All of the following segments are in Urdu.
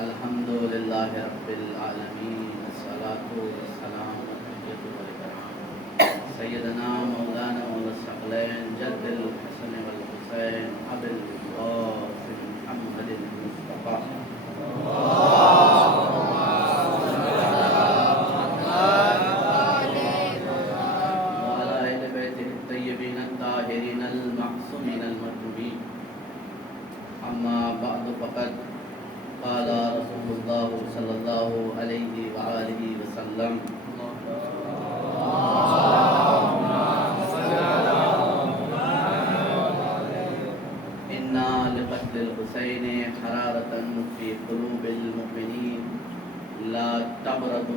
الحمد للہ رب العالمین والصلاة والسلام على سیدنا مولانا والثقلین جد الحسن والحسین ابی القاسم محمد المصطفیٰ وعلى اہل بیتہ الطیبین الطاہرین المعصومین المرحومین اما بعد فقد قال رسول اللہ صلی اللہ علیہ وآلہ وسلم انا لقتل الحسین حرارة فی قلوب المؤمنین لا تبرد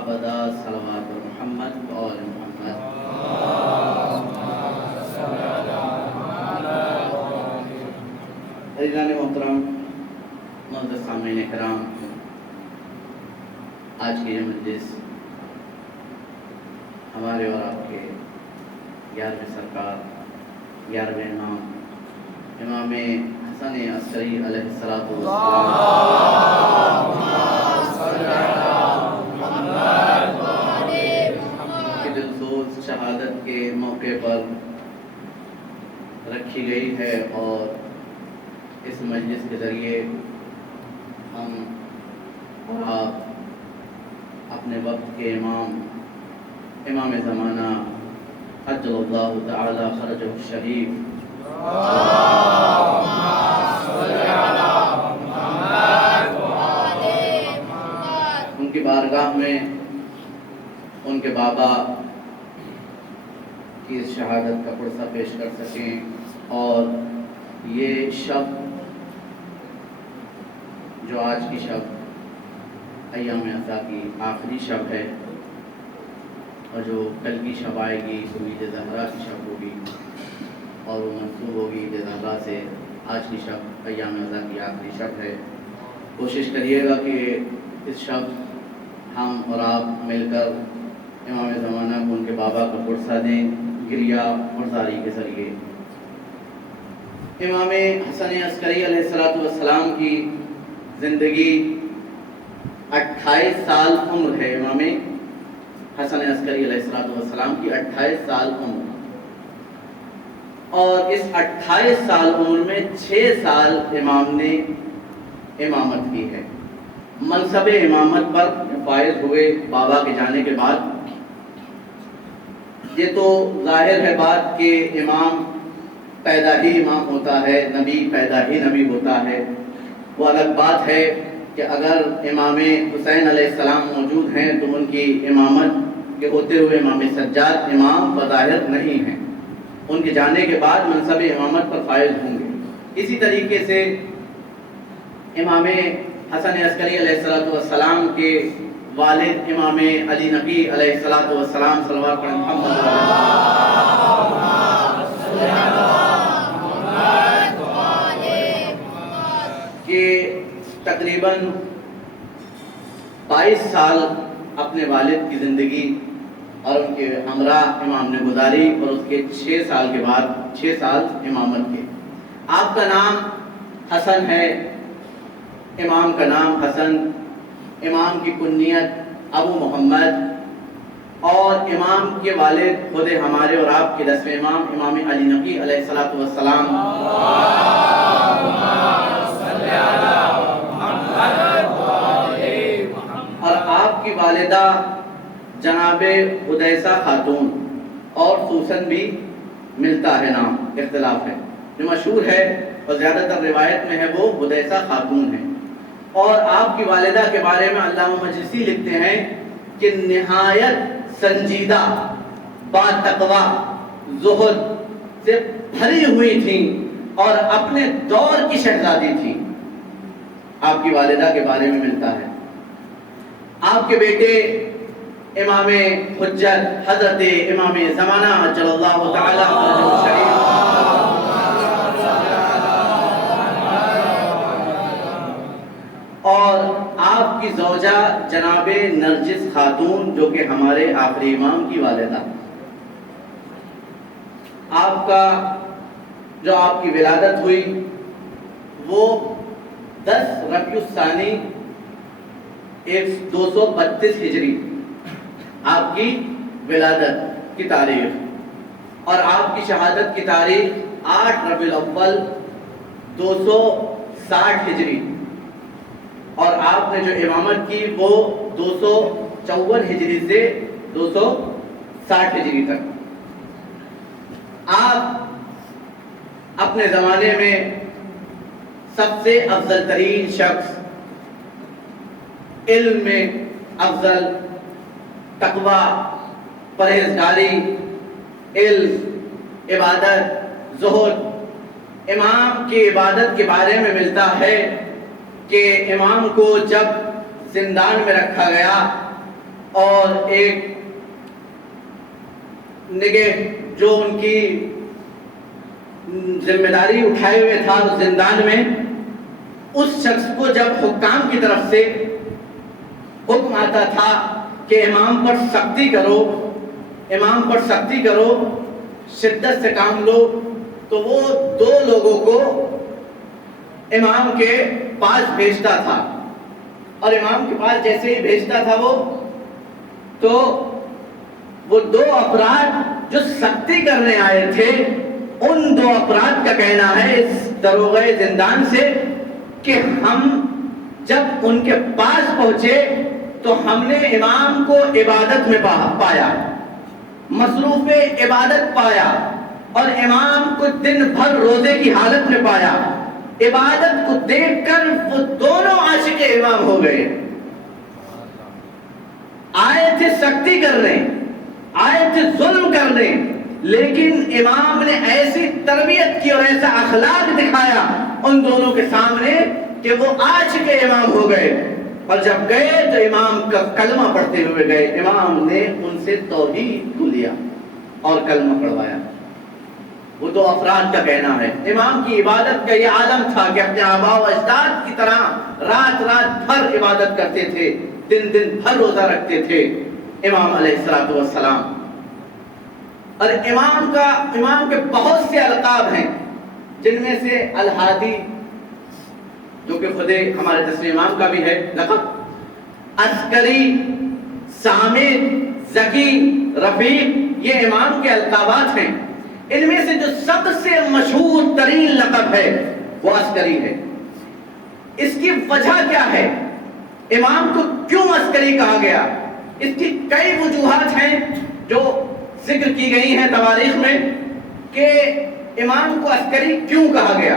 ابدا صلوات محمد وآل محمد. عزیزان محترم، معزز سامعین کرام، آج کی یہ مجلس ہمارے اور آپ کے 11ویں سرکار 11ویں امام امام حسن عسکری علیہ الصلوۃ والسلام کی دلسوز شہادت کے موقع پر رکھی گئی ہے، اور اس مجلس کے ذریعے ہم اور آپ اپنے وقت کے امام زمانہ عجل اللہ تعالی فرجہ الشریف ان کی بارگاہ میں ان کے بابا کی اس شہادت کا پرسہ پیش کر سکیں، اور یہ شب جو آج کی شب ایام عزا کی آخری شب ہے، اور جو کل کی شب آئے گی عید زہرا کی شب ہوگی، اور وہ منسوب ہوگی عید زہرا سے. آج کی شب ایام عزا کی آخری شب ہے. کوشش کریے گا کہ اس شب ہم اور آپ مل کر امام زمانہ کو ان کے بابا کا پرسہ دیں گریہ اور زاری کے ذریعے. امام حسن عسکری علیہ السلام کی زندگی 28 سال عمر ہے. امام حسن عسکری علیہ السلام کی 28 سال عمر، اور اس 28 سال عمر میں 6 سال امام نے امامت کی ہے. منصب امامت پر فائز ہوئے بابا کے جانے کے بعد. یہ تو ظاہر ہے بات کہ امام پیدا ہی امام ہوتا ہے، نبی پیدا ہی نبی ہوتا ہے. وہ الگ بات ہے کہ اگر امام حسین علیہ السلام موجود ہیں تو ان کی امامت کے ہوتے ہوئے امام سجاد امام بظاہر نہیں ہیں، ان کے جانے کے بعد منصب امامت پر فائز ہوں گے. اسی طریقے سے امام حسن عسکری علیہ السلام کے والد امام علی نبی علیہ السلام صلوات پر محمد کہ تقریباً 22 سال اپنے والد کی زندگی اور ان کے ہمراہ امام نے گزاری، اور اس کے 6 سال کے بعد 6 سال امامت کے. آپ کا نام حسن ہے، امام کا نام حسن، امام کی کنیت ابو محمد، اور امام کے والد خود ہمارے اور آپ کے 10ویں امام امام علی نبی علیہ السلام. اور آپ کی والدہ جناب حدیثہ خاتون، اور سوسن بھی ملتا ہے، نام اختلاف ہے. جو مشہور ہے اور زیادہ تر روایت میں ہے وہ حدیثہ خاتون ہے. اور آپ کی والدہ کے بارے میں علامہ مجلسی لکھتے ہیں کہ نہایت سنجیدہ، با تقوی، زہد سے بھری ہوئی تھیں، اور اپنے دور کی شہزادی تھیں. آپ کی والدہ کے بارے میں ملتا ہے. آپ کے بیٹے امام حجت حضرت امام زمانہ عجل اللہ تعالی فرجہ الشریف اور آپ کی زوجہ جناب نرجس خاتون جو کہ ہمارے آخری امام کی والدہ. آپ کا جو آپ کی ولادت ہوئی وہ 10 ربیع الثانی 232 ہجری آپ کی ولادت کی تاریخ، اور آپ کی شہادت کی تاریخ 8 ربیع الاول 260 ہجری، اور آپ نے جو امامت کی وہ 254 ہجری سے 260 ہجری تک۔ آپ اپنے زمانے میں سب سے افضل ترین شخص، علم میں افضل، تقوی، پرہیزگاری، علم، عبادت، زہد۔ امام کی عبادت کے بارے میں ملتا ہے کہ امام کو جب زندان میں رکھا گیا اور ایک نگہ جو ان کی ذمہ داری اٹھائے ہوئے تھا زندان میں، اس شخص کو جب حکام کی طرف سے حکم آتا تھا کہ امام پر سختی کرو، امام پر سختی کرو، شدت سے کام لو، تو وہ 2 لوگوں کو امام کے پاس بھیجتا تھا، اور امام کے پاس جیسے ہی بھیجتا تھا وہ 2 افراد جو سختی کرنے آئے تھے، ان 2 افراد کا کہنا ہے اس داروغہ زندان سے کہ ہم جب ان کے پاس پہنچے تو ہم نے امام کو عبادت میں پایا، مصروف عبادت پایا، اور امام کو دن بھر روزے کی حالت میں پایا۔ عبادت کو دیکھ کر وہ دونوں عاشق امام ہو گئے۔ آئے تھے سختی کرنے، آئے تھے ظلم کرنے، لیکن امام نے ایسی تربیت کی اور ایسا اخلاق دکھایا ان دونوں کے سامنے کہ وہ عاشق امام ہو گئے، اور جب گئے تو امام کا کلمہ پڑھتے ہوئے گئے۔ امام نے ان سے توحید کو لیا اور کلمہ پڑھوایا۔ وہ 2 افراد کا کہنا ہے امام کی عبادت کا یہ عالم تھا کہ اپنے آباء و اجداد کی طرح رات رات بھر عبادت کرتے تھے، دن بھر روزہ رکھتے تھے امام علیہ السلام۔ اور امام کے بہت سے القاب ہیں، جن میں سے الہادی، جو کہ خود ہمارے تسلیم امام کا بھی ہے لقب، عسکری، سامد، ذکی، رفیق، یہ امام کے القابات ہیں۔ ان میں سے جو سب سے مشہور ترین لقب ہے وہ عسکری ہے۔ اس کی وجہ کیا ہے؟ امام کو کیوں عسکری کہا گیا؟ اس کی کئی وجوہات ہیں جو ذکر کی گئی ہیں تواریخ میں کہ امام کو عسکری کیوں کہا گیا۔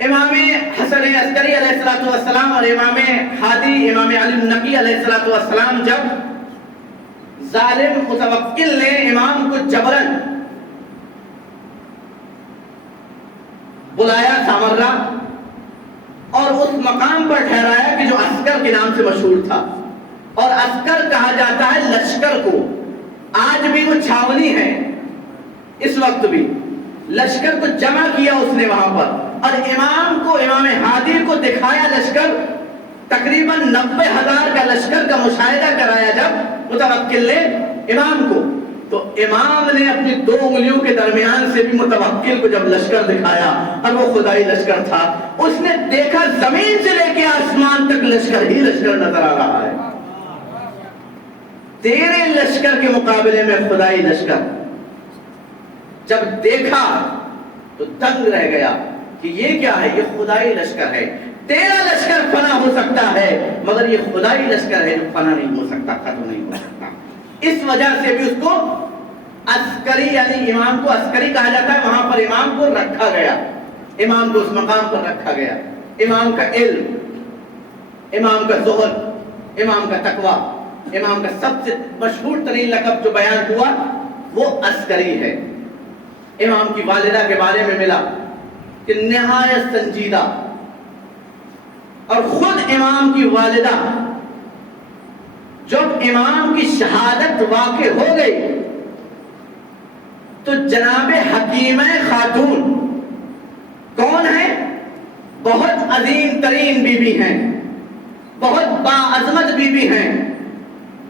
امام حسن عسکری علیہ السلام اور امام ہادی امام علی النقی علیہ السلام جب ظالم متوکل نے امام کو جبرن بلایا سامرہ اور اس مقام پر ٹھہرایا کہ جو عسکر کے نام سے مشہور تھا، اور عسکر کہا جاتا ہے لشکر کو، آج بھی وہ چھاونی ہے، اس وقت بھی لشکر کو جمع کیا اس نے وہاں پر، اور امام کو، امام ہادی کو دکھایا لشکر، تقریباً 90,000 کا لشکر کا مشاہدہ کرایا جب متوکل نے امام کو، تو امام نے اپنی 2 انگلیوں کے درمیان سے بھی متوکل کو جب لشکر دکھایا، اور وہ خدائی لشکر تھا، اس نے دیکھا زمین سے لے کے آسمان تک لشکر ہی لشکر نظر آ رہا ہے، تیرے لشکر کے مقابلے میں خدائی لشکر۔ جب دیکھا تو دنگ رہ گیا کہ یہ کیا ہے؟ یہ خدائی لشکر ہے۔ تیرا لشکر فنا ہو سکتا ہے مگر یہ خدائی لشکر ہے جو فنا نہیں ہو سکتا، ختم نہیں ہو سکتا۔ اس وجہ سے بھی اس کو عسکری، یعنی امام کو عسکری کہا جاتا ہے۔ وہاں پر امام کو رکھا گیا، امام کو اس مقام پر رکھا گیا۔ امام کا علم، امام کا زہد، امام کا تقوی، امام کا سب سے مشہور ترین لقب جو بیان ہوا وہ عسکری ہے۔ امام کی والدہ کے بارے میں ملا کہ نہایت سنجیدہ، اور خود امام کی والدہ جب امام کی شہادت واقع ہو گئی تو جناب حکیمہ خاتون کون ہے؟ بہت عظیم ترین بی بی ہیں، بہت باعظمت بی بی ہیں۔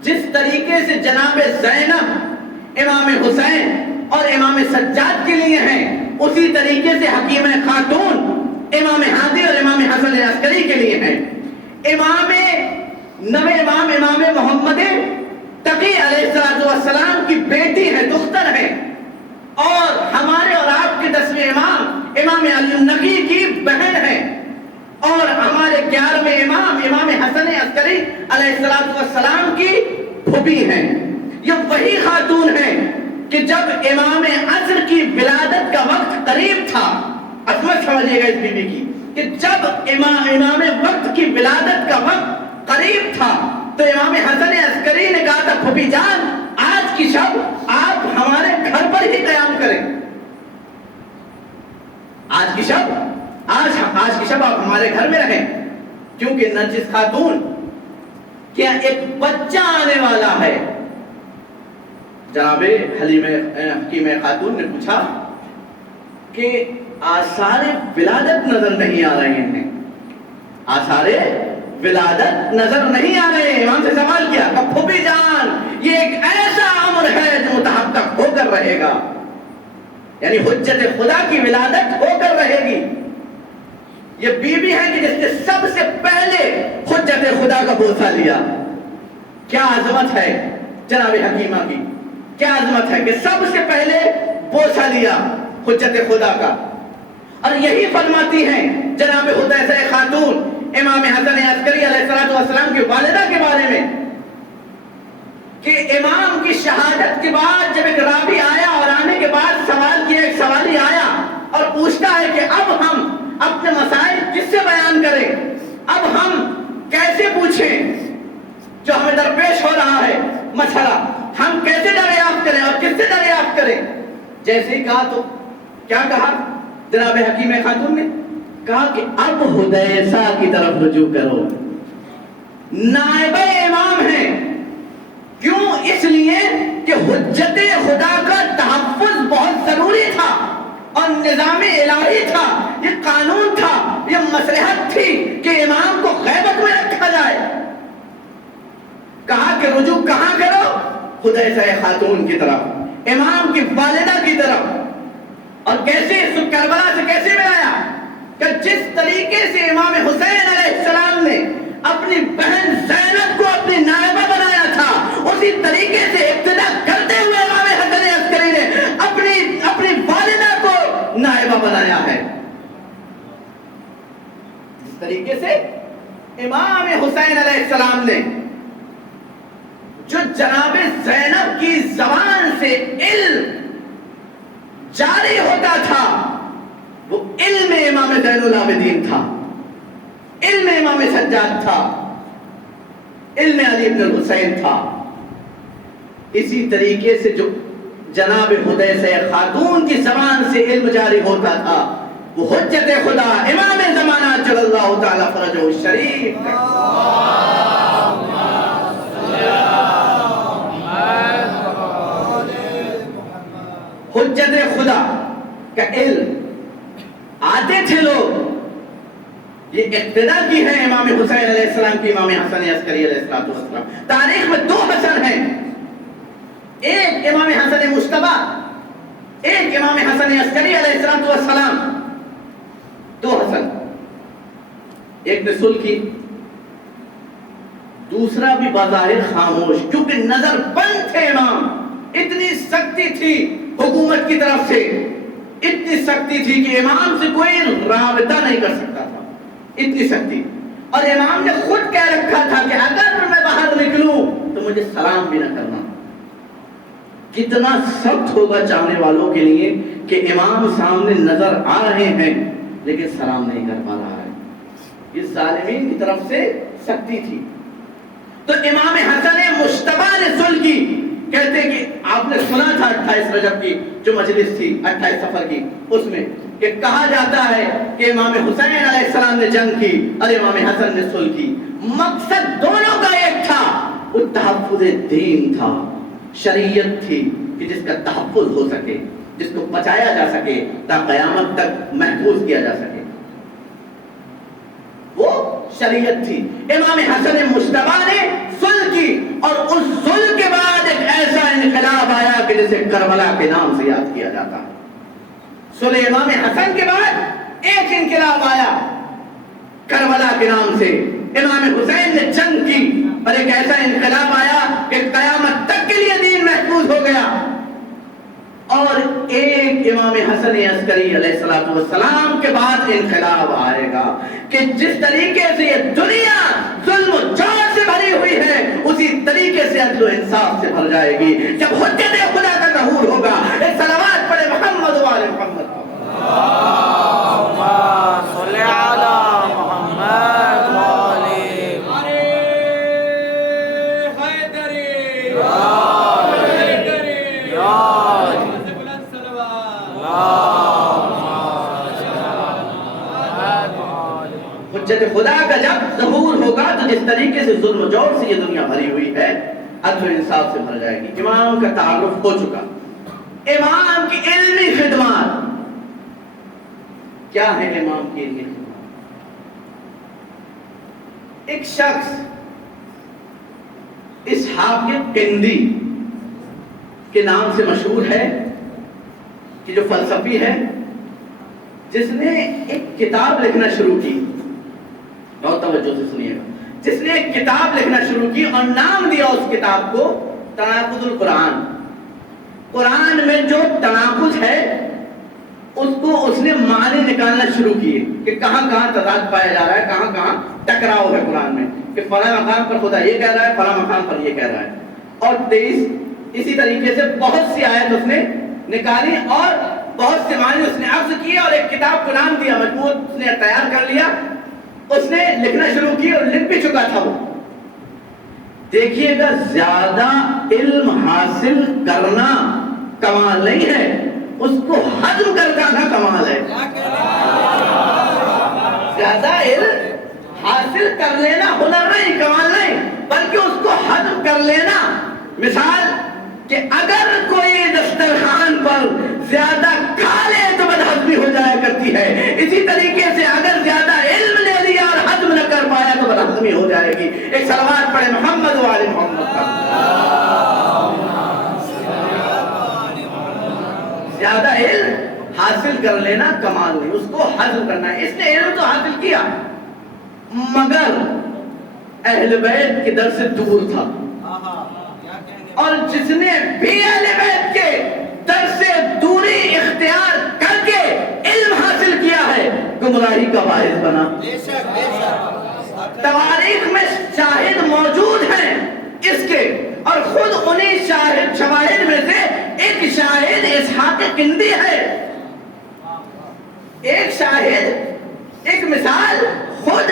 جس طریقے سے جناب زینب امام حسین اور امام سجاد کے لیے ہیں، اسی طریقے سے حکیمہ خاتون امام ہادی اور امام حسن عسکری کے لیے ہیں۔ امام محمد تقی علیہ السلام کی بیٹی ہے، دختر ہے، اور ہمارے اور آپ کے 10ویں امام علی النقی کی بہن ہے، اور ہمارے 11ویں امام حسن عسکری علیہ السلام کی پھوپھی ہیں۔ یہ وہی خاتون ہے کہ جب امام عصر کی ولادت کا وقت قریب تھا، عظمت سمجھیے گا اس بی بی کی، کہ جب امام وقت کی ولادت کا وقت قریب تھا تو امام حسن عسکری نے کہا تھا پھوپھی جان آج کی شب آپ ہمارے گھر پر ہی قیام کریں، آج کی شب آپ ہمارے گھر میں رہیں، کیونکہ نرجس خاتون کیا ایک بچہ آنے والا ہے۔ جناب حکیم خاتون نے پوچھا کہ آثار ولادت نظر نہیں آ رہے ہیں، آثار ولادت نظر نہیں آ رہے ہیں۔ امام سے سوال کیا کہ پھوپھی جان یہ ایک ایسا امر ہے جو متحقق ہو کر رہے گا، یعنی حجت خدا کی ولادت ہو کر رہے گی۔ یہ بیوی ہے کہ جس نے سب سے پہلے حجت خدا کا بوسہ لیا۔ کیا عظمت ہے جناب حکیمہ کی، کیا عظمت ہے کہ سب سے پہلے بوسہ لیا حجت خدا کا۔ اور یہی فرماتی ہیں جناب حدیثہ خاتون امام حسن عسکری علیہ السلام کی والدہ کے بارے میں کہ امام کی شہادت کے بعد جب ایک راوی آیا اور آنے کے بعد سوال کیا، ایک سوالی آیا اور پوچھتا ہے کہ اب ہم اپنے مسائل کس سے بیان کریں، اب ہم کیسے پوچھیں جو ہمیں درپیش ہو رہا ہے مسئلہ، ہم کیسے دریافت کریں اور کس سے دریافت کریں۔ جیسے ہی کہا تو کیا کہا جناب حکیم خاتون نے؟ کہا کہ اب حدیثہ کی طرف رجوع کرو، نائب امام ہیں۔ کیوں؟ اس لیے کہ حجت خدا کا تحفظ بہت ضروری تھا اور نظام الہی تھا، یہ قانون تھا، یہ مصلحت تھی کہ امام کو غیبت میں رکھا جائے۔ کہا کہ رجوع کہاں کرو؟ حدیثہ خاتون کی طرف، امام کی والدہ کی طرف۔ اور کیسے کربلا سے کیسے ملایا کہ جس طریقے سے امام حسین علیہ السلام نے اپنی بہن زینب کو اپنی نائبہ بنایا تھا، اسی طریقے سے ابتدا کرتے ہوئے امام حسن عسکری نے اپنی والدہ کو نائبہ بنایا ہے۔ اس طریقے سے امام حسین علیہ السلام نے جو جناب زینب کی زبان سے علم جاری ہوتا تھا وہ علم امام زین العابدین تھا، علم امام سجاد تھا، علم علی بن الحسین تھا۔ اسی طریقے سے جو جناب حدیثہ خاتون کی زبان سے علم جاری ہوتا تھا وہ حجت خدا امام زمانہ جل اللہ تعالی فرجہ الشریف حجت خدا کا علم آتے تھے لوگ۔ یہ اقتدا کی ہے امام حسین علیہ السلام کی، امام حسن عسکری علیہ السلام۔ تاریخ میں 2 حسن ہیں، ایک امام حسن مجتبی، ایک امام حسن عسکری علیہ السلام۔ 2 حسن، ایک نے صلح کی، دوسرا بھی بظاہر خاموش، کیونکہ نظر بند تھے امام۔ اتنی سختی تھی حکومت کی طرف سے، اتنی سختی تھی کہ امام سے کوئی رابطہ نہیں کر سکتا تھا، اتنی سختی۔ اور امام نے خود کہہ رکھا تھا کہ اگر میں باہر نکلوں تو مجھے سلام بھی نہ کرنا۔ کتنا سخت ہوگا چاہنے والوں کے لیے کہ امام سامنے نظر آ رہے ہیں لیکن سلام نہیں کر پا رہا ہے۔ اس ظالمین کی طرف سے سختی تھی۔ تو امام حسن مجتبی نے صلح کی۔ کہتے کہ آپ نے سنا تھا 28 رجب کی جو مجلس تھی 28 صفر کی، اس میں کہ کہا جاتا ہے کہ امام حسین علیہ السلام نے جنگ کی اور امام حسن نے صلح کی۔ مقصد دونوں کا ایک تھا، وہ تحفظ دین تھا، شریعت تھی کہ جس کا تحفظ ہو سکے، جس کو بچایا جا سکے تا قیامت تک محفوظ کیا جا سکے، وہ شریعت تھی۔ امام حسن مجتبی نے صلح کی اور اس صلح کے بعد ایک ایسا انقلاب آیا کہ جسے کربلا کے نام سے یاد کیا جاتا ہے۔ صلح امام حسن کے بعد ایک انقلاب آیا کربلا کے نام سے، امام حسین نے جنگ کی اور ایک ایسا انقلاب آیا کہ قیامت تک کے لیے دین محفوظ ہو گیا. اور ایک امام حسن عسکری علیہ السلام کے بعد انقلاب آئے گا کہ جس طریقے سے یہ دنیا ظلم و جور سے بھری ہوئی ہے اسی طریقے سے عدل و انصاف سے بھر جائے گی. جب حجت خدا کا ظہور ہوگا. ایک صلوات پڑھے محمد و آل محمد. صلی علی محمد والی حجت خدا کا جب ظہور ہوگا تو جس طریقے سے ظلم و جور سے یہ دنیا بھری ہوئی ہے عدل و انصاف سے بھر جائے گی. امام کا تعارف ہو چکا. امام کی علمی خدمات کیا ہے؟ امام کی علمی خدمات ایک شخص اسحاق قندی کے نام سے مشہور ہے کہ جو فلسفی ہے جس نے ایک کتاب لکھنا شروع کی. بہت توجہ سے سنیے گا. جس نے ایک کتاب لکھنا شروع کی اور نام دیا اس کتاب کو تناقض القرآن. قرآن میں جو تناقض ہے اس کو اس نے معنی نکالنا شروع کیے کہ کہاں کہاں تضاد پایا جا رہا ہے, کہاں کہاں ٹکراؤ ہے قرآن میں, کہ فلاں مقام پر خدا یہ کہہ رہا ہے, فلاں مقام پر یہ کہہ رہا ہے. اور 23 اسی طریقے سے بہت سی آیت اس نے نکالی اور بہت سے معنی اس نے عرض کیے اور ایک کتاب کو نام دیا, مجموع اس نے تیار کر لیا. اس نے لکھنا شروع کی اور لکھ بھی چکا تھا وہ. دیکھیے گا زیادہ علم حاصل کرنا کمال نہیں ہے, اس کو ہضم کرنا کمال ہے. زیادہ علم حاصل کر لینا ہنر نہیں, کمال نہیں, بلکہ اس کو ہضم کر لینا. مثال کہ اگر کوئی دسترخوان پر زیادہ کھا لے تو بدہضمی ہو جایا کرتی ہے, اسی طریقے سے اگر زیادہ علم لے لیا اور ہضم نہ کر پایا تو بدہضمی ہو جائے گی. ایک صلوات پڑھے محمد و آل محمد کا. زیادہ علم حاصل کر لینا کمال نہیں, اس کو حاصل کرنا ہے. اس نے علم تو حاصل کیا مگر اہل بیت کے در سے دور تھا. اور جس نے بھی اہل بیت کے در سے دوری اختیار کر کے علم حاصل کیا ہے گمراہی کا باعث بنا. تواریخ میں شاہد موجود ہیں اس کے, اور خود انہیں شواہد میں سے ایک شاہد اسحاق قندی ہے. ایک شاہد, ایک مثال خود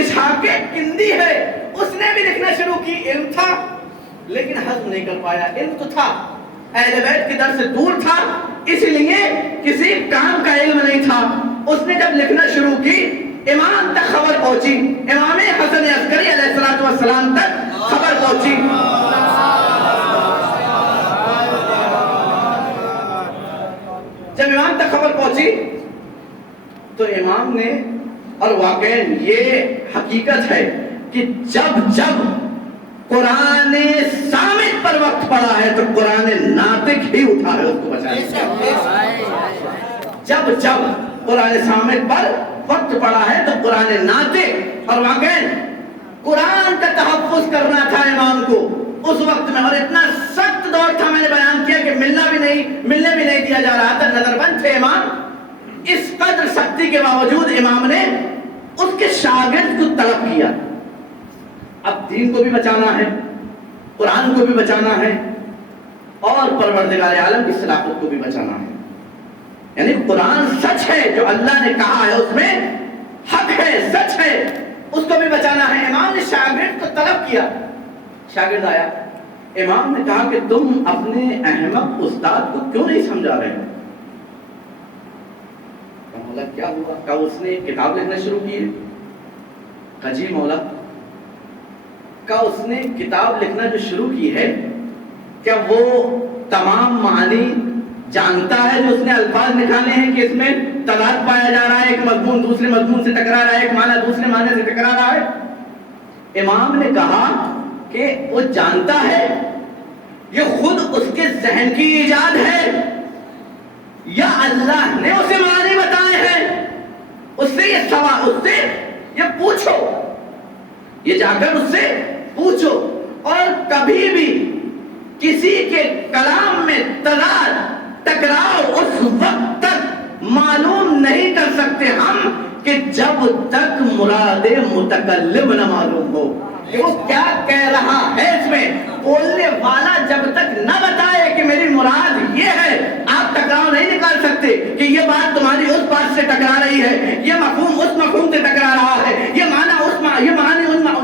اسحاق قندی ہے. اس نے بھی لکھنا شروع کی. علم تھا لیکن ہضم نہیں کر پایا. علم تو تھا, اہل بیت کی در سے دور تھا, اس لیے کسی کام کا علم نہیں تھا. اس نے جب لکھنا شروع کی امام تک خبر پہنچی, امام حسن عسکری علیہ السلام تک خبر پہنچی. جب امام تک خبر پہنچی تو امام نے, اور واقعی یہ حقیقت ہے کہ جب جب قرآن صامت پر وقت پڑا ہے تو قرآن ناطق ہی اٹھا ہے اس کو بچانے. جب جب قرآن صامت پر وقت پڑا ہے تو قرآن ناطق, اور واقعی قرآن کا تحفظ کرنا تھا امام کو اس وقت میں, اور اتنا سخت دور تھا, میں نے بیان کیا کہ ملنے بھی نہیں دیا جا رہا تھا, نظر بند تھے امام. اس قدر سختی کے باوجود امام نے اس کے شاگرد کو طلب کیا. اب دین کو بھی بچانا ہے, قرآن کو بھی بچانا ہے, اور پروردگار عالم کی صداقت کو بھی بچانا ہے. یعنی قرآن سچ ہے, جو اللہ نے کہا ہے اس میں حق ہے, سچ ہے, اس کو بھی بچانا ہے. امام نے شاگرد کو طلب کیا. شاگرد آیا, امام نے کہا کہ تم اپنے احمق استاد کو کیوں نہیں سمجھا رہے ہو؟ مولا کیا ہوا؟ کہا اس نے کتاب لکھنا شروع کی ہے. کہا جی مولا. کہا اس نے کتاب لکھنا جو شروع کی ہے کیا وہ تمام معنی جانتا ہے جو اس نے الفاظ نکالے ہیں کہ اس میں تضاد پایا جا رہا ہے, ایک مضمون دوسرے مضمون سے ٹکرا رہا ہے, ایک معنی دوسرے معنی سے ٹکرا رہا ہے؟ امام نے کہا کہ وہ جانتا ہے, یہ خود اس کے ذہن کی ایجاد ہے یا اللہ نے اسے معنی بتائے ہیں؟ اس سے یہ سوال, اس سے یہ پوچھو. یہ جا کر اس سے پوچھو. اور کبھی بھی کسی کے کلام میں تضاد ٹکراؤ اس وقت تک معلوم نہیں کر سکتے ہم کہ جب تک مراد متکلم نہ معلوم ہو کہ وہ کیا کہہ رہا ہے. اس میں بولنے والا جب تک نہ بتائے کہ میری مراد یہ ہے، آپ ٹکراؤ نہیں نکال سکتے کہ یہ بات تمہاری اس بات سے ٹکرا رہی ہے، یہ مفہوم اس مفہوم سے ٹکرا رہا ہے، یہ معنی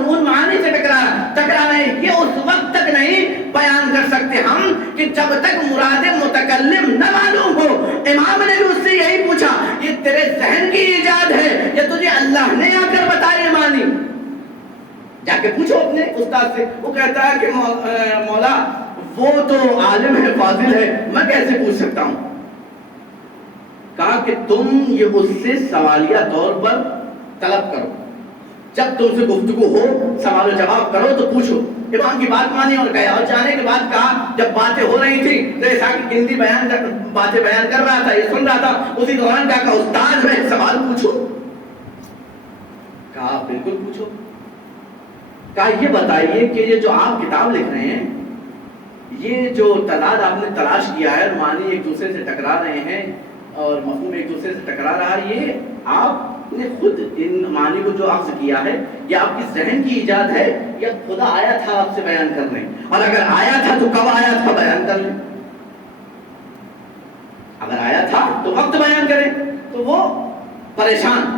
ان معانی سے ٹکرا رہے ہیں. یہ اس وقت تک نہیں بیان کر سکتے ہم کہ جب تک مراد متکلم نہ معلوم ہو. امام نے بھی اس سے یہی پوچھا، یہ تیرے ذہن کی ایجاد ہے یا تجھے اللہ نے آ کر بتائی معنی؟ جا کے پوچھو اپنے استاد سے. وہ کہتا ہے کہ مولا وہ تو عالم ہے، فاضل ہے، میں کیسے پوچھ سکتا ہوں؟ کہا کہ تم یہ اس سے سوالیہ طور پر طلب کرو، جب تم سے گفتگو ہو سوال و جواب کرو تو پوچھو. امام کی بات مانی اور گیا، اور جانے کے بعد کہا جب باتیں ہو رہی تھی تو ایسا کہ گنتی باتیں بیان کر رہا تھا، یہ سن رہا تھا، اسی دوران کہا کہ استاد میں سوال پوچھو. کہا بالکل پوچھو. کہا یہ بتائیے کہ یہ جو آپ کتاب لکھ رہے ہیں، یہ جو تعداد آپ نے تلاش کیا ہے، معنی ایک دوسرے سے ٹکرا رہے ہیں اور مفہوم ایک دوسرے سے ٹکرا رہا ہے، یہ آپ نے خود ان معنی کو جو عرض کیا ہے یہ آپ کی ذہن کی ایجاد ہے یا خدا آیا تھا آپ سے بیان کرنے؟ اور اگر آیا تھا تو کب آیا تھا بیان کر لیں. اگر آیا تھا تو وقت بیان کریں. تو وہ پریشان.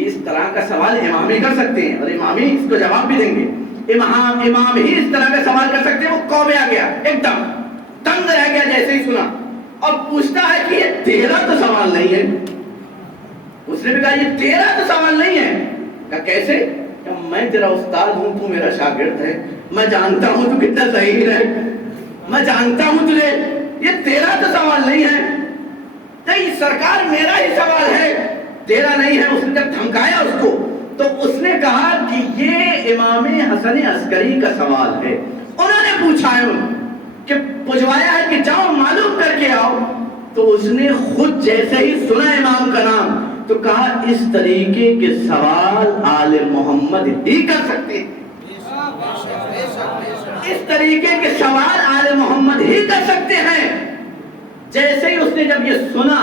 اس طرح کا سوال امام ہی کر سکتے ہیں اور امام ہی اس کو جواب بھی دیں گے. امام ہی اس طرح کا سوال کر سکتے ہیں. وہ قوم آ گیا، ایک دم تنگ رہ گیا جیسے ہی سنا، اور پوچھتا ہے کہ یہ تیرا تو سوال نہیں ہے. اس نے بھی کہا یہ تیرا تو سوال نہیں ہے. کہا کیسے؟ کہ میں تیرا استاد ہوں، تو میرا شاگرد ہے، میں جانتا ہوں تو کتنا صحیح ہے، میں جانتا ہوں تجھے، یہ تیرا تو سوال نہیں ہے. نہیں سرکار میرا ہی سوال ہے، تیرا نہیں ہے. اس نے جب دھمکایا اس کو تو اس نے کہا کہ یہ امام حسن عسکری کا سوال ہے. انہوں نے پوچھا ہے کہ پوچھوایا ہے کہ جاؤ معلوم کر کے آؤ. تو اس نے خود جیسے ہی سنا امام کا نام تو کہا اس طریقے کے سوال آل محمد ہی کر سکتے ہیں. اس طریقے کے سوال آل محمد ہی کر سکتے ہیں. جیسے ہی اس نے جب یہ سنا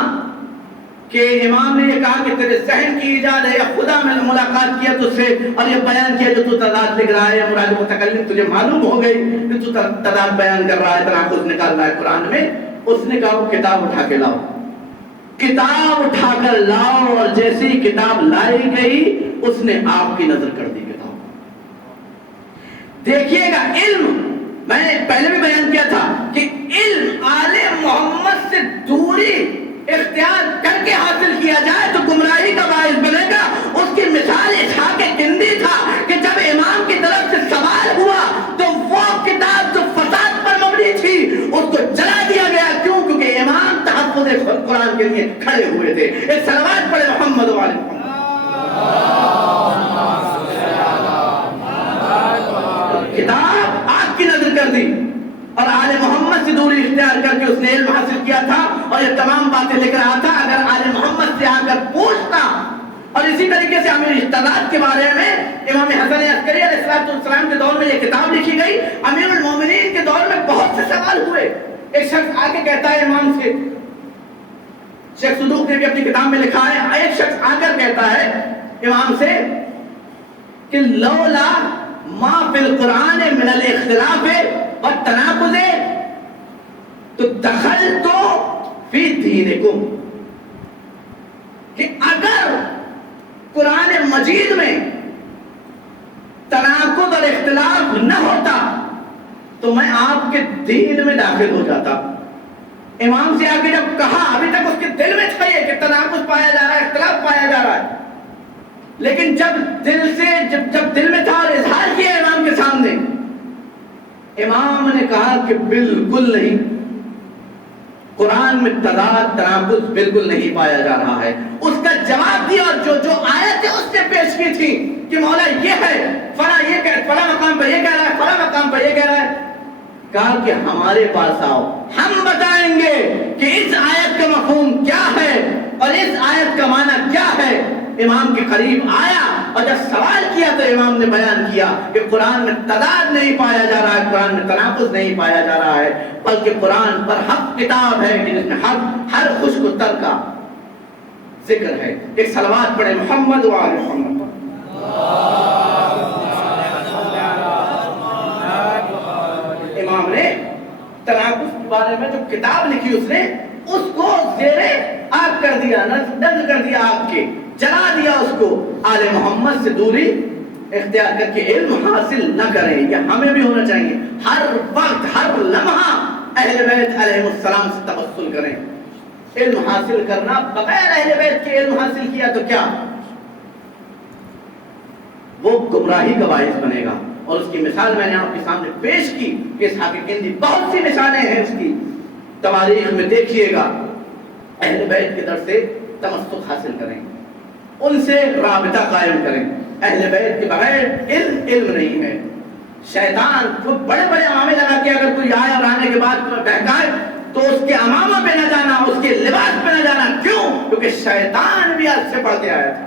کہ امام نے یہ کہا کہ تیرے ذہن کی ایجاد ہے یا خدا میں ملاقات کیا تجھ سے اور یہ بیان کیا جو تو تعداد لکھ رہا ہے یا مراد متکلم تجھے معلوم ہو گئی کہ تو تعداد بیان کر رہا ہے، تناقض نکال رہا ہے قرآن میں. اس نے کہا وہ کتاب اٹھا کے لاؤ. کتاب اٹھا کر لاؤ. اور جیسی کتاب لائی گئی اس نے آپ کی نظر کر دی کتاب. دیکھیے گا علم، میں نے پہلے بھی بیان کیا تھا کہ علم آل محمد سے دوری اختیار کر کے حاصل کیا جائے تو گمراہی کا باعث بنے گا. اس کی مثال اسحاق کندی تھا کہ جب امام کی طرف سے سوال ہوا تو وہ کتاب جو فساد پر مبنی تھی اس کو جلا دیا گیا. کیوں؟ کیونکہ امام تحفظ قرآن کے لیے کھڑے ہوئے تھے. ایک صلوات پڑھے محمد و آل محمد. کتاب آگ کی نظر کر دی اور آل محمد سے دوری اختیار کر کے اس نے علم حاصل کیا تھا اور یہ تمام باتیں لکھ رہا تھا. اگر آل محمد سے آ کر پوچھتا. اور اسی طریقے سے امیر اشتداد کے بارے میں امام حسن عسکری علیہ السلام کے دور میں یہ کتاب لکھی گئی. امیر المومنین کے دور میں بہت سے سوال ہوئے. ایک شخص آ کے کہتا ہے امام سے، شیخ صدوق نے بھی اپنی کتاب میں لکھا ہے، ایک شخص آ کر کہتا ہے امام سے کہ لولا ما فی القرآن من الاختلاف والتناقض تو دخلت فی دینکم. کہ اگر قرآن مجید میں تناقض اور اختلاف نہ ہوتا تو میں آپ کے دین میں داخل ہو جاتا. امام سے آگے جب کہا، ابھی تک اس کے دل میں تھا یہ کہ تناقض پایا جا رہا ہے، اختلاف پایا جا رہا ہے، لیکن جب دل میں تھا اور اظہار کیا امام کے سامنے، امام نے کہا کہ بالکل نہیں، قرآن میں تضاد تناقض بالکل نہیں پایا جا رہا ہے. اس کا جواب دیا اور جو آیتیں اس نے پیش کی تھی کہ مولا یہ ہے فلاں مقام پر یہ کہہ رہا ہے، فلاں مقام پر یہ کہہ رہا ہے. کہا کہ ہمارے پاس آؤ، ہم بتائیں گے کہ اس آیت کا مفہوم کیا ہے اور اس آیت کا معنی کیا ہے. امام کے قریب آیا اور جب سوال کیا تو امام نے بیان کیا کہ قرآن میں تضاد نہیں پایا جا رہا ہے، قرآن میں تناقض نہیں پایا جا رہا ہے، بلکہ قرآن پر حق کتاب ہے کہ جس میں ہر خشک و تر کا ذکر ہے۔ ایک صلوات پڑھے محمد و آل محمد۔ امام نے تناقض کے بارے میں جو کتاب لکھی اس کو زیر آگ کر دیا، نزل کر دیا، آگ کے جلا دیا اس کو۔ آل محمد سے دوری اختیار کر کے علم حاصل نہ کریں، یہ ہمیں بھی ہونا چاہیے۔ ہر وقت ہر لمحہ اہل بیت علیہ السلام سے تبسل کریں۔ علم حاصل کرنا بغیر اہل بیت کے علم حاصل کیا تو کیا، وہ گمراہی کا باعث بنے گا۔ اور اس کی مثال میں نے آپ کے سامنے پیش کی کہ اسحاق کندی بہت سی مثالیں ہیں اس کی، تواریخ میں دیکھیے گا۔ اہل بیت کے در سے تمسک حاصل کریں، ان سے رابطہ قائم کریں۔ اہل بیت کے بغیر علم نہیں ہے۔ شیطان کو بڑے بڑے عمامے لگا کے اگر کوئی آئے اور آنے کے بعد بہکائے تو اس کے عمامہ پہ نہ جانا، اس کے لباس پہ نہ جانا۔ کیوں؟ کیونکہ شیطان بھی آج سے پڑھ کے آیا تھا۔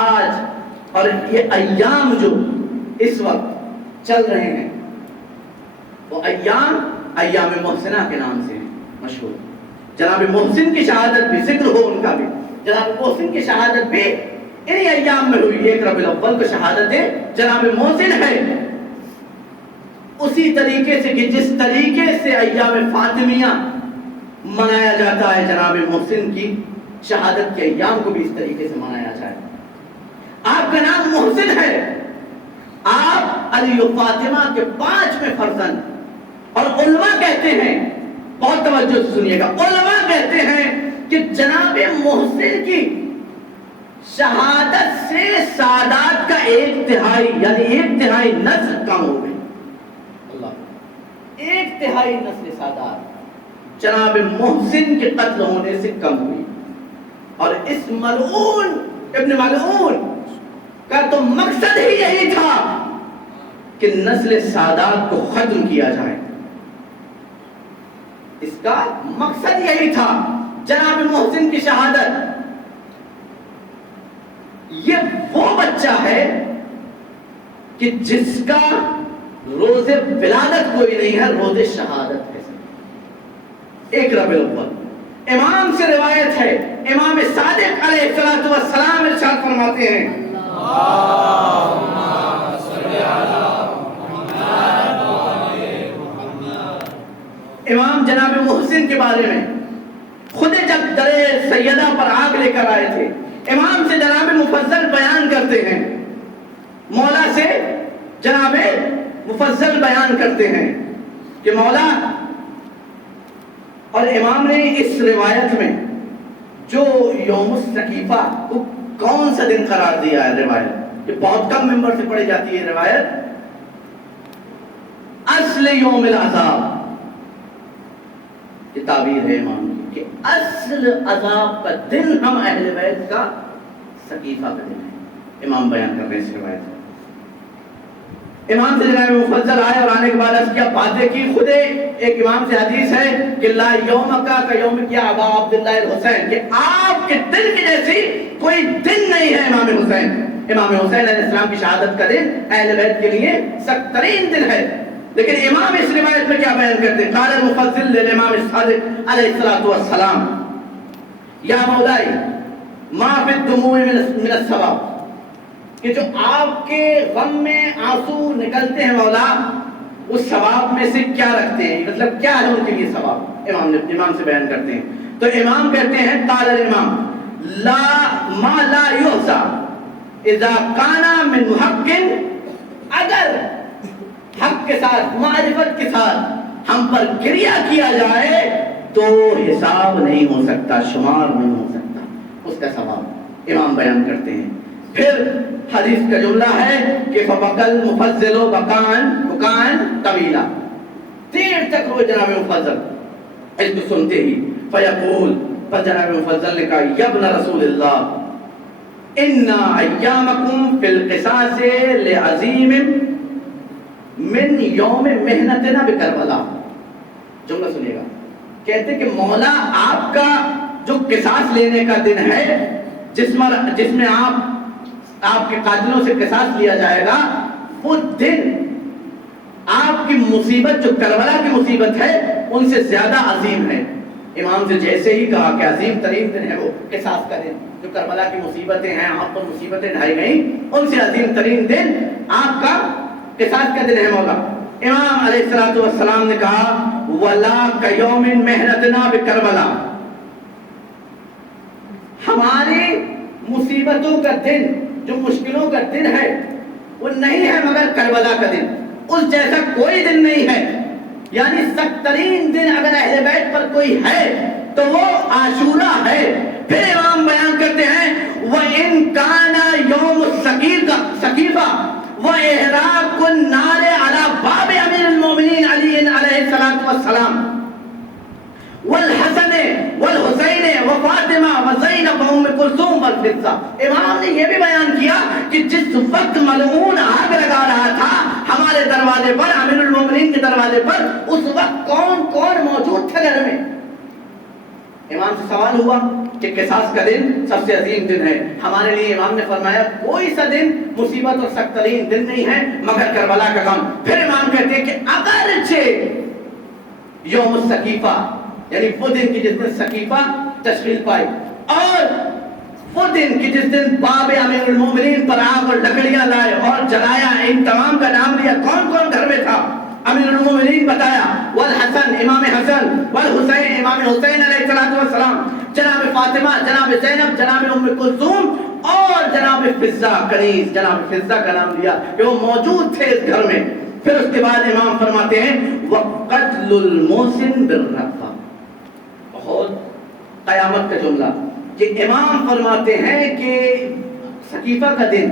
آج اور یہ ایام جو اس وقت چل رہے ہیں وہ ایام محسنہ کے نام سے ہیں مشہور۔ جناب محسن کی شہادت بھی، ذکر ہو ان کا بھی، جناب محسن کی شہادت بھی انہی ایام میں ہوئی۔ 1 ربیع الاول کو شہادت جناب محسن ہے۔ اسی طریقے سے کہ جس طریقے سے ایام فاطمیہ منایا جاتا ہے، جناب محسن کی شہادت کے ایام کو بھی اس طریقے سے منایا جائے۔ آپ کا نام محسن ہے، آپ علی و فاطمہ کے 5ویں فرزند، اور علماء کہتے ہیں، بہت توجہ سے سنیے گا، علماء کہتے ہیں کہ جناب محسن کی شہادت سے سادات کا 1/3 یعنی 1/3 نسل کم ہو گئی۔ اللہ، 1/3 نسل سادات جناب محسن کے قتل ہونے سے کم ہوئی۔ اور اس ملعون ابن ملعون کا تو مقصد ہی یہی تھا کہ نسل سادات کو ختم کیا جائے، اس کا مقصد یہی تھا۔ جناب محسن کی شہادت، یہ وہ بچہ ہے کہ جس کا روز ولادت کوئی نہیں ہے، روز شہادت ہے۔ 1 ربیع الاول امام سے روایت ہے، امام صادق علیہ السلام ارشاد فرماتے ہیں، امام جناب محسن کے بارے میں خود جب در سیدہ پر آگ لے کر آئے تھے، امام سے جناب مفضل بیان کرتے ہیں، مولا سے جناب مفضل بیان کرتے ہیں کہ مولا، اور امام نے اس روایت میں جو یوم السقیفہ کو کون سا دن قرار دیا ہے، روایت یہ بہت کم ممبر سے پڑھی جاتی ہے، روایت اصل یوم العذاب، یہ تعبیر ہے امام کی کہ اصل عذاب کا دن ہم اہل بیت کا سقیفہ کا دن ہے۔ امام بیان کر رہے ہیں اس روایت میں، امام سے جناب مفضل آئے اور آنے کے بعد اس کیا باتیں کی۔ خود ایک امام سے حدیث ہے کہ لا یوم کا یوم کیا ابا عبداللہ الحسین، کہ آپ کے دل کی جیسی کوئی دن نہیں ہے امام حسین۔ امام حسین علیہ السلام کی شہادت کا دن اہل بیت کے لیے سخت ترین دن ہے۔ لیکن امام اس روایت میں کیا بیان کرتے ہیں؟ قال المفضل للامام الصادق علیہ السلام، یا مولائی ما فی الدموع من الثواب، کہ جو آپ کے غم میں آنسو نکلتے ہیں مولا، اس ثواب میں سے کیا رکھتے ہیں، مطلب کیا ہے ان کے لیے ثواب، امام سے بیان کرتے ہیں۔ تو امام کہتے ہیں قال الامام لا ما لا یحصى اذا کان من حق، اگر حق کے ساتھ معرفت کے ساتھ ہم پر کریا کیا جائے تو حساب نہیں ہو سکتا، شمار نہیں ہو سکتا اس کا ثواب، امام بیان کرتے ہیں۔ پھر حدیث کا جملہ ہے کہ فبقل مفضل بکان طویلا، دیر تک وہ جناب مفضل اس کو سنتے ہی، فیقول، پر جناب مفضل نے کہا یا ابن رسول اللہ انا ایامکم فی القصاص لعظیم من یوم محنتنا بکربلا۔ جملہ سنیے گا، کہتے کہ مولا آپ کا جو قصاص لینے کا دن ہے، جس میں آپ کے قاتلوں سے قصاص لیا جائے گا، وہ دن آپ کی مصیبت جو کربلا کی مصیبت ہے ان سے زیادہ عظیم ہے۔ امام سے جیسے ہی کہا کہ عظیم ترین دن ہے وہ قصاص کا دن، جو کربلا کی مصیبتیں ہیں، آپ پر مصیبتیں ڈھائی گئیں، ان سے عظیم ترین دن آپ کا قصاص کا دن ہے مولا۔ امام علیہ الصلوۃ والسلام نے کہا وَلَا كَيَوْمٍ مِحْنَتِنَا بِكَرْبَلَا، ہماری مصیبتوں کا دن، جو مشکلوں کا دن ہے، وہ نہیں ہے مگر کربلا کا دن، اس جیسا کوئی دن نہیں ہے۔ یعنی سخت ترین دن اگر اہل بیت پر کوئی ہے تو وہ عاشورہ ہے۔ پھر امام بیان کرتے ہیں وَإِن كَانَ يَوْمُ السَّقِيفَةِ وَإِحْرَاقُ النَّارِ عَلَى بَابِ أَمِيرِ الْمُؤْمِنِينَ عَلِيٍّ عَلَيْهِ الصَّلَاةُ وَالسَّلَامُ والحسن والحسین وفاطمہ وزینب ام کلثوم والفضہ۔ امام نے یہ بھی بیان کیا کہ جس وقت ملعون آگ لگا رہا تھا ہمارے دروازے پر، امیر المومنین کے دروازے پر، اس وقت کون کون موجود تھے گھر میں؟ امام سے سوال ہوا کہ قصاص کا دن سب سے عظیم دن ہے، ہمارے لیے امام نے فرمایا کوئی سا دن مصیبت اور سخت ترین دن نہیں ہے مگر کربلا کا غم۔ پھر امام کہتے ہیں کہ اگرچہ یوم السقیفہ، یعنی وہ دن کی جس دن سقیفہ تشکیل پائی، اور وہ دن کی جس دن باب امیر المومنین پر آگ اور لکڑیاں لائے اور جلایا، ان تمام کا نام لیا، کون کون گھر میں تھا؟ امیر المومنین بتایا، والحسن امام حسن، والحسین امام حسین علیہ السلام، جناب فاطمہ، جناب زینب، جناب ام کلثوم، اور جناب فضہ کنیز، جناب فضہ کا نام لیا کہ وہ موجود تھے اس گھر میں۔ پھر اس کے بعد امام فرماتے ہیں وَقَتْلُ الْمُحْسِنِ بِالرَّأْفَةِ، بہت قیامت کا جملہ، کہ امام فرماتے ہیں کہ سقیفہ کا دن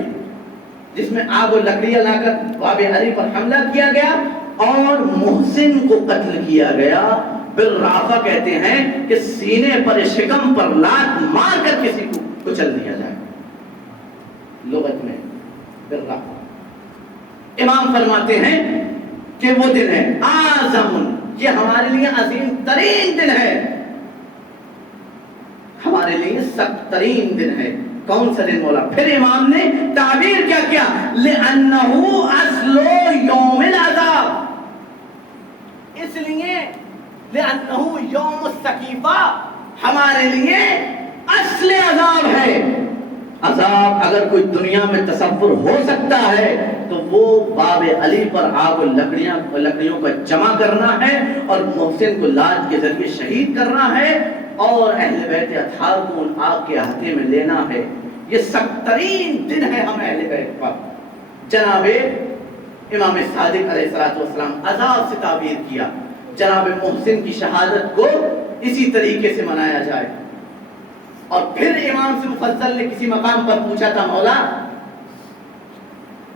جس میں آگ و لکڑیاں لا کر باب علی پر حملہ کیا گیا اور محسن کو قتل کیا گیا، بالرافہ کہتے ہیں کہ سینے پر، شکم پر لات مار کر کسی کو کچل دیا جائے، لغت میں بالرافہ۔ امام فرماتے ہیں کہ وہ دن ہے اعظم، یہ ہمارے لیے عظیم ترین دن ہے، ہمارے لیے سخت ترین دن ہے۔ کون سا دن مولا؟ پھر امام نے تعبیر کیا کیا لِأَنَّهُ أَصْلُ يَوْمِ الْعَذَابِ، اس لیے لِأَنَّهُ يَوْمُ السَّقِيفَةِ ہمارے لیے اصل عذاب ہے۔ عذاب اگر کوئی دنیا میں تصور ہو سکتا ہے تو وہ باب علی پر آگ و لکڑیوں کا جمع کرنا ہے اور محسن کو لات کے ذریعے شہید کرنا ہے اور اہل بیت اطہار کو ان آگ کے احاطے میں لینا ہے۔ یہ سخت ترین دن ہے ہم اہل بیت پر۔ جناب امام صادق علیہ السلام عذاب سے تعبیر کیا، جناب محسن کی شہادت کو اسی طریقے سے منایا جائے۔ اور پھر امام سے مفضل نے کسی مقام پر پوچھا تھا مولا،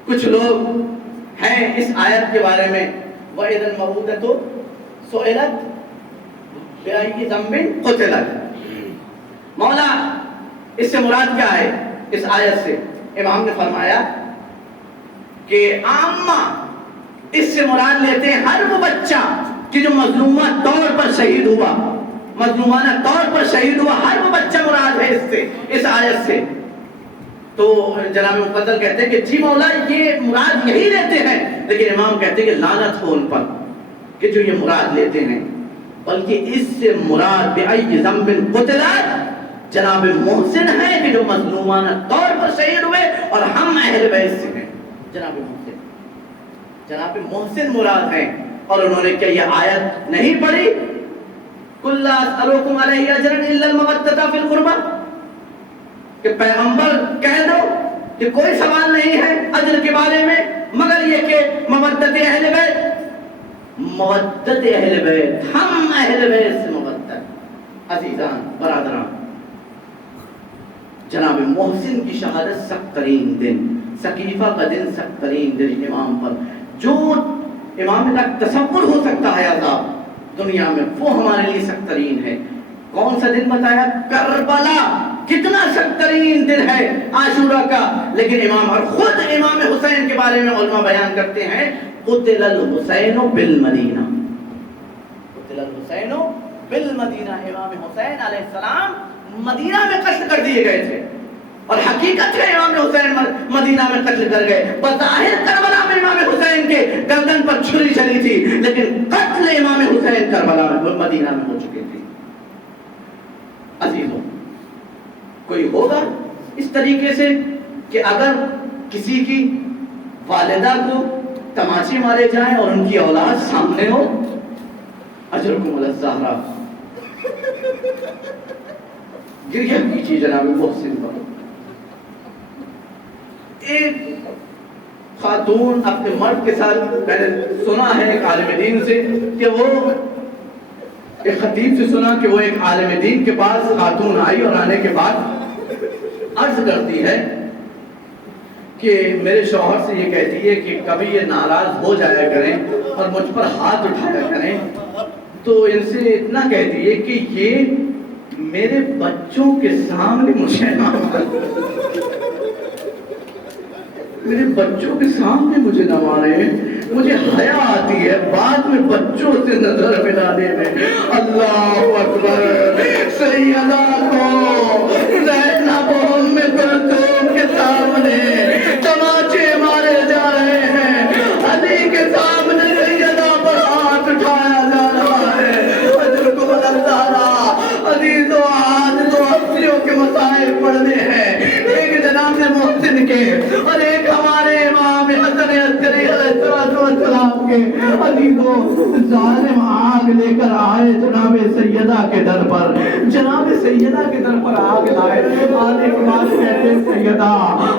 کچھ لوگ ہیں اس آیت کے بارے میں وَإِذَا الْمَوْءُودَةُ سُئِلَتْ بِأَيِّ ذَنبٍ قُتِلَتْ، مولا اس سے مراد کیا ہے اس آیت سے؟ امام نے فرمایا کہ عامہ اس سے مراد لیتے ہیں ہر وہ بچہ کہ جو مظلومہ طور پر شہید ہوا، مظلومانہ طور پر شہید ہوا، ہر وہ بچہ مراد ہے اس سے، اس آیت سے۔ تو جناب مفضل کہتے ہیں کہ جی مولا یہ مراد یہی لیتے ہیں، لیکن امام کہتے ہیں کہ لعنت ہو ان پر کہ جو یہ مراد لیتے ہیں، بلکہ اس سے مراد بِأَيِّ ذَنبٍ قُتِلَتْ جناب محسن ہے کہ جو مظلومانہ طور پر شہید ہوئے، اور ہم اہل بیت سے ہیں۔ جناب محسن مراد ہیں، اور انہوں نے کیا یہ آیت نہیں پڑھی قُلْ لَا أَسْأَلُكُمْ عَلَيْهِ أَجْرًا إِلَّا الْمَوَدَّةَ فِي الْقُرْبَى، کہ پیغمبر کہہ دو کہ کوئی سوال نہیں ہے اجر کے بارے میں مگر یہ کہ مودت اہل بیت، مودت اہل بیت، ہم اہل بیت سے مودت۔ عزیزان برادران، جناب محسن کی شہادت سخت ترین دن، سقیفہ کا دن سخت ترین دن امام پر، جو امام تک تصور ہو سکتا ہے عذاب دنیا میں، وہ ہمارے لیے سخت ترین ہے۔ کون سا دن بتایا؟ کربلا، کتنا سخت ترین دن ہے عاشورہ کا، لیکن امام اور خود امام حسین کے بارے میں علماء بیان کرتے ہیں قتل الحسین بالمدینہ، قتل الحسین بالمدینہ، امام حسین علیہ السلام مدینہ میں قتل کر دیے گئے تھے، اور حقیقت ہے امام حسین مدینہ میں قتل کر گئے۔ بظاہر کربلا میں امام حسین کے گردن پر چھری چلی تھی، لیکن قتل امام حسین کربلا میں مدینہ میں ہو چکی تھی۔ عزیزوں، کوئی ہوگا اس طریقے سے کہ اگر کسی کی والدہ کو تماچے مارے جائیں اور ان کی اولاد سامنے ہو؟ اجرکم علی الزہرا، گریہ کیجیے جناب محسن پر۔ ایک خاتون اپنے مرد کے ساتھ، میں نے سنا ہے ایک عالم دین سے کہ وہ ایک خطیب سے سنا کہ وہ ایک عالم دین کے پاس خاتون آئی اور آنے کے بعد عرض کرتی ہے کہ میرے شوہر سے یہ کہتی ہے کہ کبھی یہ ناراض ہو جایا کریں اور مجھ پر ہاتھ اٹھایا کریں، تو ان سے اتنا کہتی ہے کہ یہ میرے بچوں کے سامنے مجھے میرے بچوں کے سامنے مجھے نہ مارے، مجھے حیا آتی ہے بعد میں بچوں سے نظر ملانے میں۔ اللہ اکبر، سیدہ کو زینب ام کلثوم کے سامنے تماچے مارے جا رہے ہیں، علی کے سامنے سیدہ پر ہاتھ اٹھایا جا رہا ہے۔ اجرکم علی الزہرا، عزیزو آج تو ہستیوں کے مسائل پڑھنے ہیں، ایک جناب محسن کے اور ایک ہمارے امام حسن عسکری علیہ السلام کے۔ عزیزو، ظالم آگ لے کر آئے جناب سیدہ کے در پر، جناب سیدہ کے در پر آگ لائے، آنے کے بعد کہتے سیدہ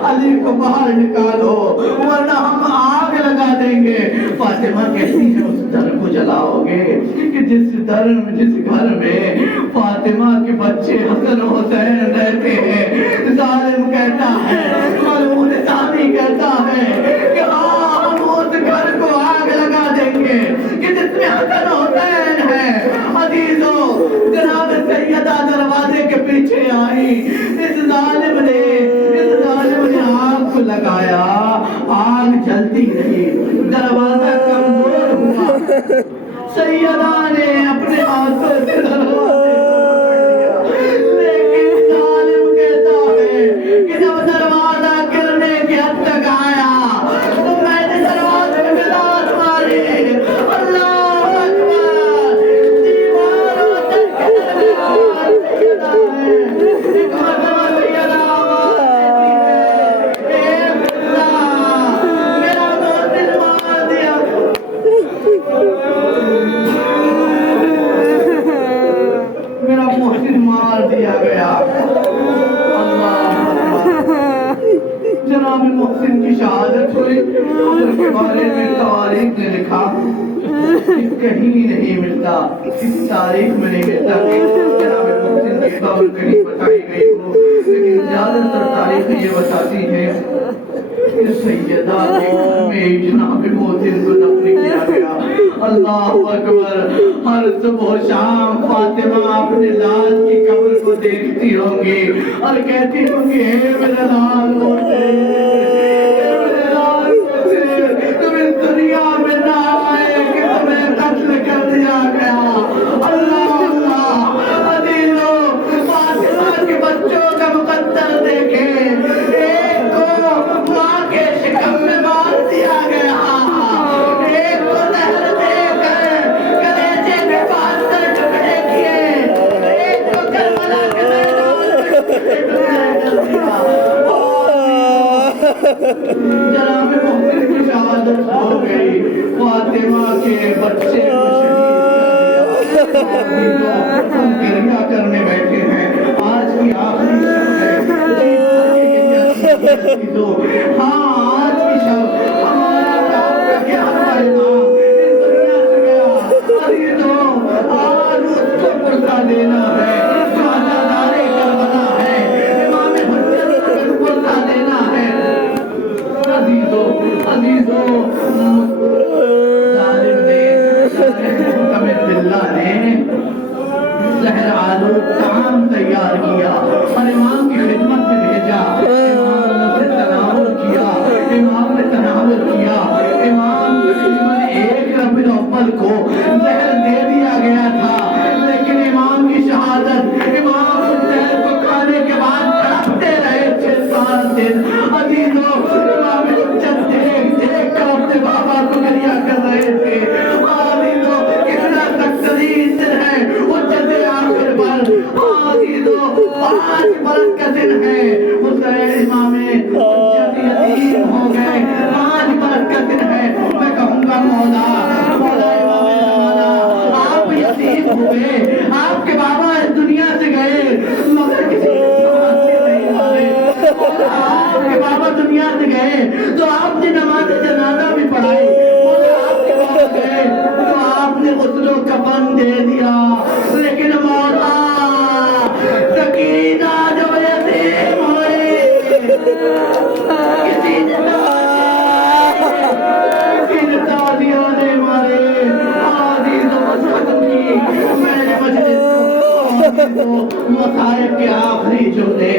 علی کو باہر نکالو ورنہ ہم آگ لگا دیں گے۔ فاطمہ کہتی ہے اس در کو جلاؤ گے کہ جس گھر میں فاطمہ کے بچے حسن و حسین رہتے ہیں، ظالم کہتا ہے، ملعون ثانی کہتا ہے کہ ہم اس گھر کو آگ لگا دیں گے کہ جس میں حسن و حسین ہے۔ عزیزو، جناب سیدہ دروازے کے پیچھے آئی، اس ظالم نے آگ کو لگایا، آگ جلتی نہیں، دروازہ کمزور ہوا، سیدہ نے اپنے ہاتھوں سے دروازے کو پکڑ لیا، لیکن ظالم کہتا ہے کہ جب دروازہ گرنے کی حد تک آیا تو میں نے دروازے میں لات ماری، اللہ اکبر، دیواروں تک سیدہ ہے، ایک مرتبہ سیدہ آواز دیتی ہے، اے اللہ میرا محسن مار دیا، میرا محسن مار دیا گیا۔ جناب محسن کی شہادت ہوئی، ان کے بارے میں تواریخ نے لکھا کہ کہیں نہیں ملتا، اس تاریخ میں نہیں ملتا کہ جناب محسن کی قبر کہیں بتائی گئی ہو، لیکن زیادہ تر تاریخ یہ بتاتی ہے کہ سیدہ کے گھر میں جناب محسن کو دفن کیا گیا۔ اللہ اکبر، ہر صبح و شام فاطمہ اپنے لال کی قبر کو دیکھتی ہوں گی اور کہتی ہوں گی، اے میرے لال محسن، اے میرے لال محسن، تم اس دنیا میں نہ آئے کہ تمہیں قتل کر دیا گیا۔ اللہ اللہ، عزیزو، فاطمہ کے بچوں کا مقدر دیکھیں، ایک کو ماں کے شکم میں مار دیا گیا، ایک کو زہر دے کر کلیجے میں 72 ٹکڑے کیے، ایک کو کربلا کے میدان میں کر دیا۔ جناب محسن کی شہادت ہو گئی، فاطمہ کے بچے کو شہید کر دیا۔ ہم گریہ کرنے بیٹھے ہیں، آج کی آخری شب ہے، ہاں آج کی شب ہمارا کام کا کیا امام اس دنیا سے گیا۔ عزیزو، آج اس کو پرسہ دینا ہے، شہادتِ کربلا ہے، امام حجت کو پرسہ دینا ہے۔ عزیزو، ظالم نے، حکم اللہ نے زہر آلود طعام تیار کیا اور امام کی خدمت سے بھیجا، امام نے تناول کیا، امام تقریباً 1 ربیع الاول کو زہر دے دیا گیا تھا، لیکن امام کی شہادت، امام اس زہر کو دن عزیزوں امام حجت دیکھ دیکھ کر اپنے بابا کو گریہ کر رہے تھے. عزیزوں کتنا تقدیر دن ہے حجت آخر پر. عزیزوں 5 برس کا دن ہے حسین امام حجت یتیم ہو گئے. 5 برس کا دن ہے. میں کہوں گا مولا مولا امام زمانہ آپ یتیم ہوئے, آپ کے بابا اس دنیا سے گئے مگر کسی آپ کے بابا دنیا سے گئے تو آپ نے نماز جنازہ بھی پڑھائی. آپ کے بابا گئے تو آپ نے غسل و کفن دے دیا. لیکن مولا سکینہ جب یتیم ہوئی کسی نے ان تازیوں نے مارے. عزیز و صدقی میں نے مجلس کو مصائب کے آخری جملے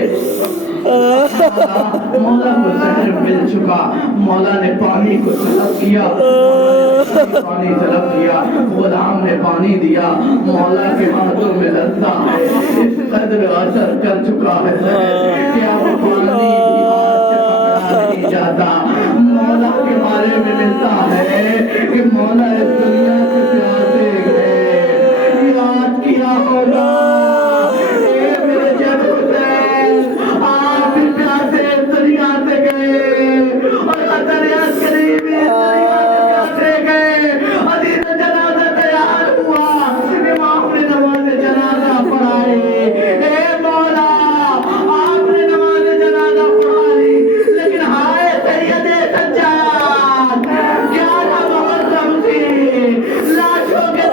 مولا کو زہر مل چکا. مولا نے پانی کو طلب کیا, پانی طلب کیا, غلام نے پانی دیا. مولا کے ہاتھوں میں لذا ہے اس قدر اثر کر چکا ہے کہ اب پانی بھی ہاتھ سے پکڑا نہیں جاتا. مولا کے بارے میں ملتا ہے کہ مولا اس دنیا سے پیاسے گئے. یاد کیا ہوگا میرے جد حسین آپ بھی پیاسے دنیا سے گئے اور دریا قریب دریا سے پیاسے گئے. عزیز جنازہ تیار ہوا, امام نے نماز جنازہ پڑھائی. اے مولا آپ نے نماز جنازہ پڑھائی لیکن ہائے سید سجاد کیا نہ محرم تھی لاشوں کے